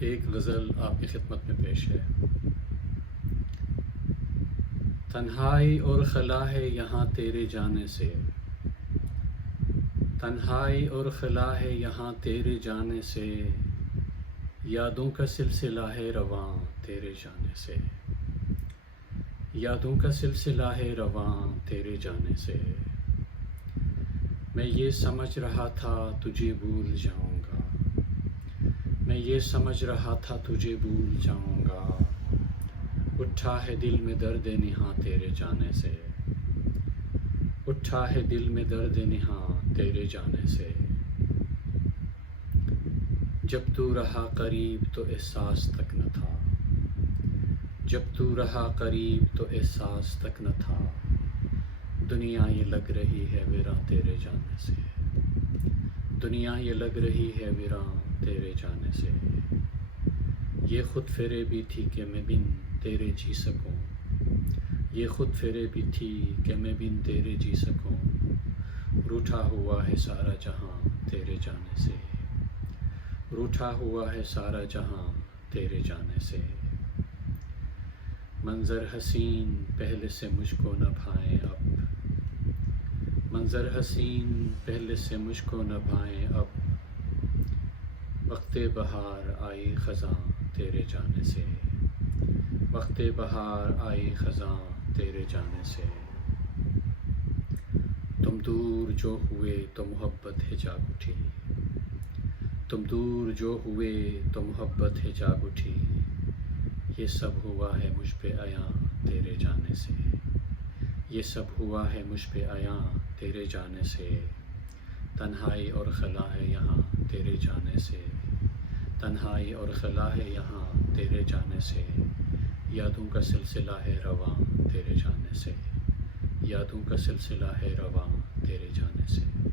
ایک غزل آپ کی خدمت میں پیش ہے۔ تنہائی اور خلا ہے یہاں تیرے جانے سے، تنہائی اور خلا ہے یہاں تیرے جانے سے، یادوں کا سلسلہ ہے رواں تیرے جانے سے، یادوں کا سلسلہ ہے رواں تیرے جانے سے۔ میں یہ سمجھ رہا تھا تجھے بھول جاؤں گا، میں یہ سمجھ رہا تھا تجھے بھول جاؤں گا، اٹھا ہے دل میں درد نہاں تیرے جانے سے، اٹھا ہے دل میں درد نہاں تیرے جانے سے۔ جب تو رہا قریب تو احساس تک نہ تھا، جب تو رہا قریب تو احساس تک نہ تھا، دنیا یہ لگ رہی ہے ویراں تیرے جانے سے، دنیا یہ لگ رہی ہے ویراں تیرے جانے سے۔ یہ خود فریبی تھی کہ میں بن تیرے جی سکوں، یہ خود فریبی تھی کہ میں بن تیرے جی سکوں، روٹھا ہوا ہے سارا جہاں تیرے جانے سے، روٹھا ہوا ہے سارا جہاں تیرے جانے سے۔ منظر حسین پہلے سے مجھ کو نہ بھائیں اب، منظر حسین پہلے سے مجھ کو نہ بھائیں اب، وقت بہار آئی خزاں تیرے جانے سے، وقت بہار آئی خزاں تیرے جانے سے۔ تم دور جو ہوئے تو محبت ہے جاگ اٹھی، تم دور جو ہوئے تو محبت ہے جاگ اٹھی، یہ سب ہوا ہے مجھ پہ عیاں تیرے جانے سے، یہ سب ہوا ہے مجھ پہ عیاں تیرے جانے سے۔ تنہائی اور خلا ہے یہاں تیرے جانے سے، تنہائی اور خلا ہے یہاں تیرے جانے سے، یادوں کا سلسلہ ہے رواں تیرے جانے سے، یادوں کا سلسلہ ہے رواں تیرے جانے سے۔